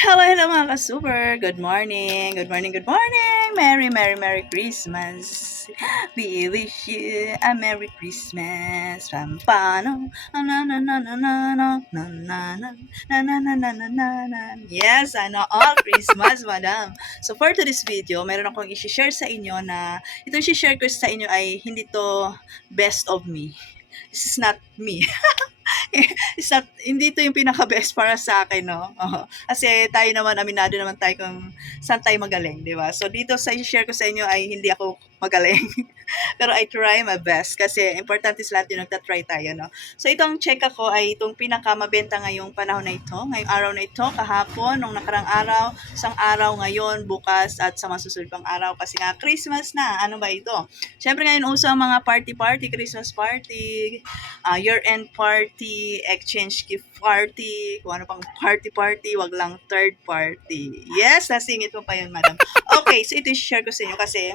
Hello mga ka-super! Good morning! Good morning, good morning! Merry, Merry, Merry Christmas! We wish you a Merry Christmas! Pampano! Na na na na na na na na na na na na na na na Yes, ano, all Christmas, madam! So for today's video, meron akong i-share sa inyo na itong i-share ko sa inyo ay hindi to best of me. This is not me. Not, hindi to yung pinaka-best para sa akin, no? Oo. Kasi tayo naman, aminado naman tayo kung saan tayo magaling, di ba? So, dito sa i-share ko sa inyo ay hindi ako magaling. Pero I try my best kasi importante sa lahat yung nagtatry tayo, no? So, itong check ako ay itong pinakamabenta ngayong panahon na ito, ngayong araw na ito, kahapon, nung nakarang araw, isang araw ngayon, bukas, at sa masusunod pang araw kasi nga Christmas na. Ano ba ito? Siyempre ngayon uso ang mga party-party, Christmas party, uh, year-end party, exchange gift party, kung ano pang party-party, wag lang third party. Yes, nasingit mo pa yun, madam. Okay, so ito share ko sa inyo kasi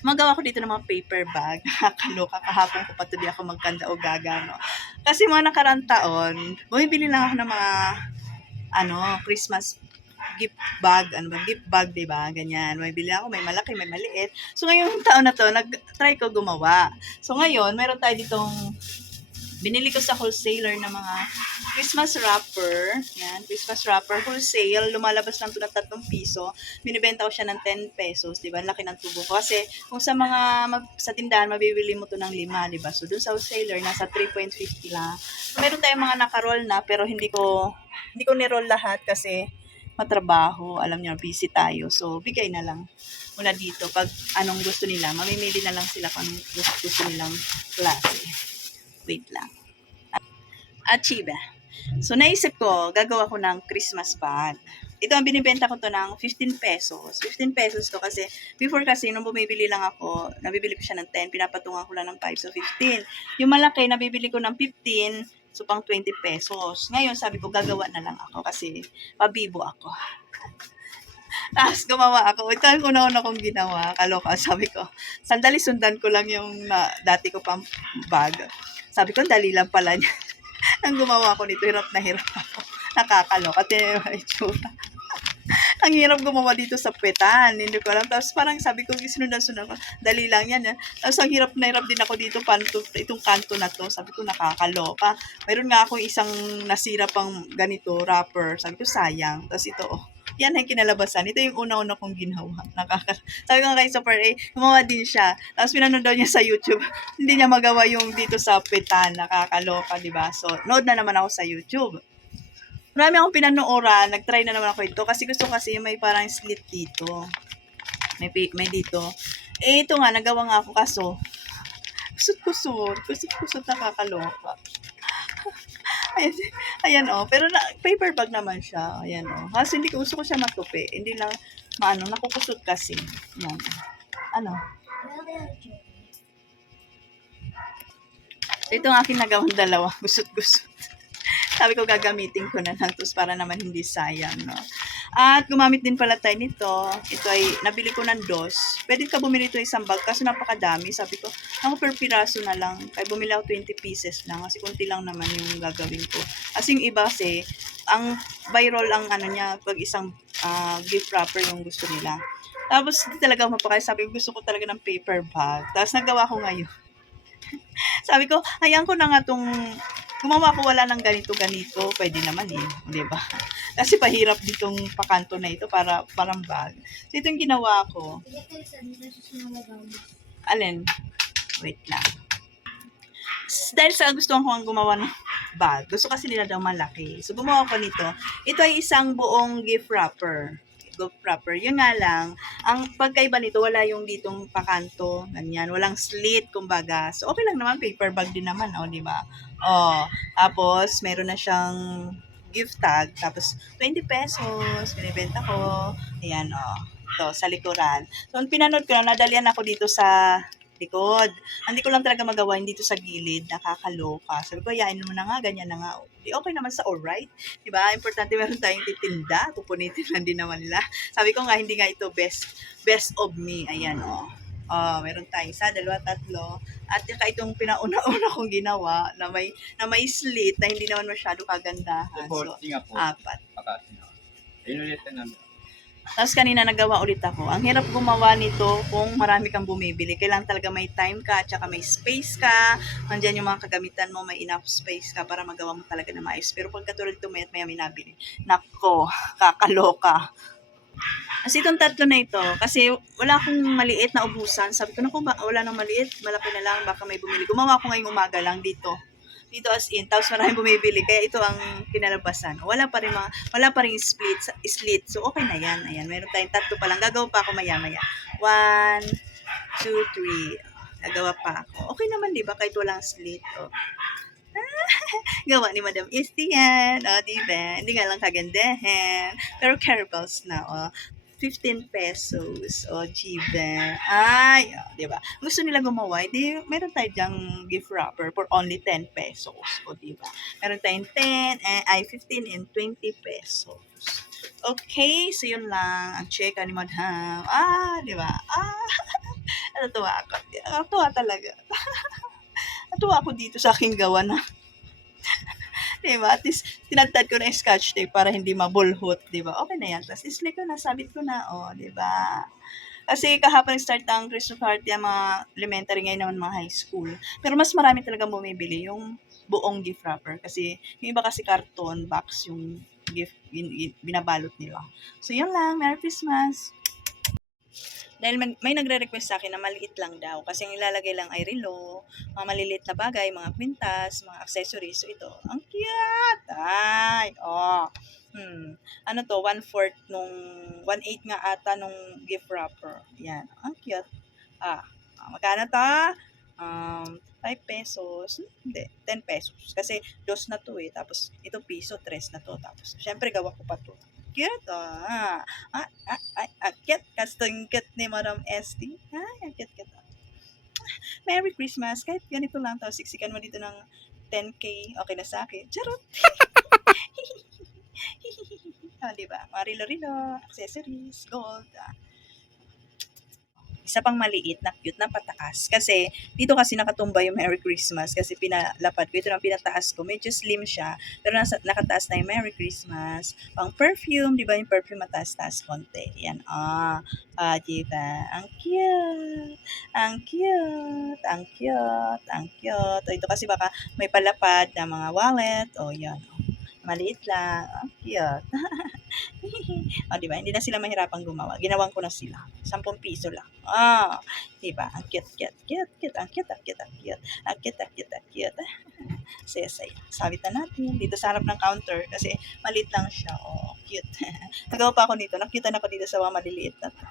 magawa ko dito ng mga paper bag. Nakakaloka, kahapon ko pa tuloy ako magkanda o gaga, no? Kasi mga nakarang taon, bumibili lang ako ng mga, ano, Christmas gift bag, ano ba, gift bag, di ba? Ganyan. May bili ako, may malaki, may maliit. So, ngayong taon na to, nag-try ko gumawa. So, ngayon, meron tayo ditong binili ko sa wholesaler ng mga Christmas wrapper. Yan, Christmas wrapper wholesale. Lumalabas lang to ng 3 piso. Binibenta ko siya ng 10 pesos, 'di ba? Laki ng tubo ko kasi kung sa mga sa tindahan mabibili mo to ng 5, 'di ba? So doon sa wholesaler nasa 3.50 lang. Meron tayong mga naka-roll na pero hindi ko hindi ko ni-roll lahat kasi matrabaho, alam niyo, busy tayo. So, bigay na lang mula dito. Pag anong gusto nila, mamimili na lang sila kung anong gusto nilang klase. Wait lang. Achieve. So, naisip ko, gagawa ko ng Christmas bag. Ito ang binibenta ko to ng 15 pesos. 15 pesos to kasi before kasi nung bumibili lang ako, nabibili ko siya ng 10, pinapatungan ko lang ng 5, so 15. Yung malaki, nabibili ko ng 15, so pang 20 pesos. Ngayon, sabi ko, gagawa na lang ako kasi pabibo ako. Tapos gumawa ako. Ito ang una-una kong ginawa. Kaloka, sabi ko, sandali sundan ko lang yung na, dati ko pang bag. Sabi ko, dali lang pala niya. Nang gumawa ko nito, hirap na hirap ako. Nakakaloka. Tinan yung itsura. Ang hirap gumawa dito sa petan. Hindi ko alam. Tapos parang sabi ko, sinundan-sundan ko, dali lang yan. Eh. Tapos ang hirap na hirap din ako dito, paano to, itong kanto na to. Sabi ko, nakakaloka. Mayroon nga ako isang nasira pang ganito, wrapper. Sabi ko, sayang. Tapos ito, oh, yan ang kinalabasan. Ito yung una-una kong ginawa. Nakaka Sabi ko kay Super A, gumawa din siya. Tapos pinanood daw niya sa YouTube. Hindi niya magawa yung dito sa petan. Nakakaloka, di ba? So, nood na naman ako sa YouTube. Marami akong pinanooran. Nag-try na naman ako ito. Kasi gusto kasi may parang slit dito. May, may dito. Eh, ito nga, nagawa nga ako kaso. Kusot-kusot. Kusot-kusot nakakaloka. ayan, ayan oh. Pero na, paper bag naman siya. Ayan oh. Kasi hindi ko gusto ko siya matupi. Hindi lang, maano, nakukusot kasi. Yan. Ano? Ito ang aking nagawang dalawa. Gusot-gusot. Sabi ko gagamitin ko na lang tos para naman hindi sayang, no? At gumamit din pala tayo nito. Ito ay nabili ko ng dos. Pwede ka bumili ito isang bag kasi napakadami. Sabi ko, ako per piraso na lang. Kaya bumili ako 20 pieces lang kasi kunti lang naman yung gagawin ko. Kasi yung iba kasi, ang viral ang ano niya pag isang ah, gift wrapper yung gusto nila. Tapos hindi talaga ako mapakaya. Sabi ko, gusto ko talaga ng paper bag. Tapos nagawa ko ngayon. Sabi ko, hayaan ko na nga tong gumawa ko wala ng ganito-ganito, pwede naman eh, di ba? Kasi pahirap ditong pakanto na ito para parang bag. So ito ginawa ko. Alin? Wait lang. Dahil sa gusto ko ang gumawa ng bag, gusto kasi nila daw malaki. So gumawa ko nito. Ito ay isang buong gift wrapper. Gift wrapper. Yun nga lang, ang pagkaiba nito, wala yung ditong pakanto, ganyan. Walang slit, kumbaga. So okay lang naman, paper bag din naman, oh, di ba? Oh, tapos meron na siyang gift tag. Tapos, 20 pesos. Binibenta ko. Ayan, oh. Ito, sa likuran. So, pinanood ko na, nadalian ako dito sa likod. Hindi ko lang talaga magawa yung dito sa gilid. Nakakaloka. Sabi ko, yain mo na nga, ganyan na nga. Di okay naman sa alright. Diba? Importante meron tayong titinda. Pupunitin lang din naman nila. Sabi ko nga, hindi nga ito best best of me. Ayan, oh. Oh, meron tayong isa, dalawa, tatlo. At saka itong pinauna-una kong ginawa na may na may slit na hindi naman masyado kagandahan. So, apat. Makati na. Ayun ulit na number. Tapos kanina nagawa ulit ako. Ang hirap gumawa nito kung marami kang bumibili. Kailangan talaga may time ka, tsaka may space ka. Nandyan yung mga kagamitan mo, may enough space ka para magawa mo talaga na maayos. Pero pag katulad ito, may may nabili. Nako, kakaloka. Kasi itong tatlo na ito, kasi wala akong maliit na ubusan. Sabi ko, naku, wala nang maliit, malaki na lang, baka may bumili. Gumawa ko ngayong umaga lang dito. Dito as in, tapos maraming bumibili. Kaya ito ang kinalabasan. Wala pa rin mga, wala pa rin split, slit. So, okay na yan. Ayan, meron tayong tatlo pa lang. Gagawa pa ako maya-maya. One, two, three. Nagawa pa ako. Okay naman, di ba? Kahit walang slit. Oh. Gawa ni Madam Isti yan. O, di ba? Hindi nga lang kagandahan. Pero caramels na, o. 15 pesos. O, Jiba. Ay, o, di ba? Gusto nila gumawa, di, meron tayo dyang gift wrapper for only 10 pesos. O, di ba? Meron tayong 10, eh, ay, 15 and 20 pesos. Okay, so yun lang. Ang check ni Madam. Ah, di ba? Ah, natuwa ako. Natuwa talaga. natuwa ako dito sa aking gawa na Diba? At least, tinagtad ko na yung scotch tape para hindi mabulhot, diba? Okay na yan. Tapos, isli ko na, sabit ko na, oh, diba? Kasi kahapon nag-start ang Christmas party ang mga elementary ngayon naman mga high school. Pero mas marami talaga bumibili yung buong gift wrapper. Kasi yung iba kasi carton box yung gift binabalot nila. So, yun lang. Merry Christmas! Dahil man- may nagre-request sa akin na maliit lang daw. Kasi ang ilalagay lang ay relo, mga maliliit na bagay, mga kwintas, mga accessories. So ito, ang cute! Ay, oh. Hmm. Ano to, one-fourth nung, one-eighth nga ata nung gift wrapper. Yan, ang cute. Ah, ah, magkano to? Um, 5 pesos. Hindi, 10 pesos. Kasi dos na to eh. Tapos ito piso, tres na to. Tapos, syempre gawa ko pa to. Cute, ah. Ah, ah, ah, ah, cute. Kasto yung cute ni Madam ST. Ay, ang cute, cute. Merry Christmas. Kahit ganito lang, tapos siksikan mo dito ng 10K, okay na sa akin. Charot! ah, di ba? Mga rilo-rilo, accessories, gold. Ah. Isa pang maliit na cute na pataas. Kasi dito kasi nakatumba yung Merry Christmas kasi pinalapad ko. Ito na pinataas ko. Medyo slim siya. Pero nasa, nakataas na yung Merry Christmas. Pang perfume, di ba yung perfume mataas-taas konti. Yan. Ah, ah, di ba? Ang cute. Ang cute. Ang cute. Ang cute. O, ito kasi baka may palapad na mga wallet. O, yan. Maliit lang. Ang cute. o, di ba? Hindi na sila mahirapang gumawa. Ginawan ko na sila. 10 piso lang. Ah, di ba? Ang cute, cute, cute, cute. Ang cute, ang cute, ang cute. Ang cute, ang cute, ang cute. Saya, saya. Sabit na natin dito sa harap ng counter kasi maliit lang siya. Oh, cute. Nagawa pa ako dito. Nakita na ako dito sa mga maliliit na to.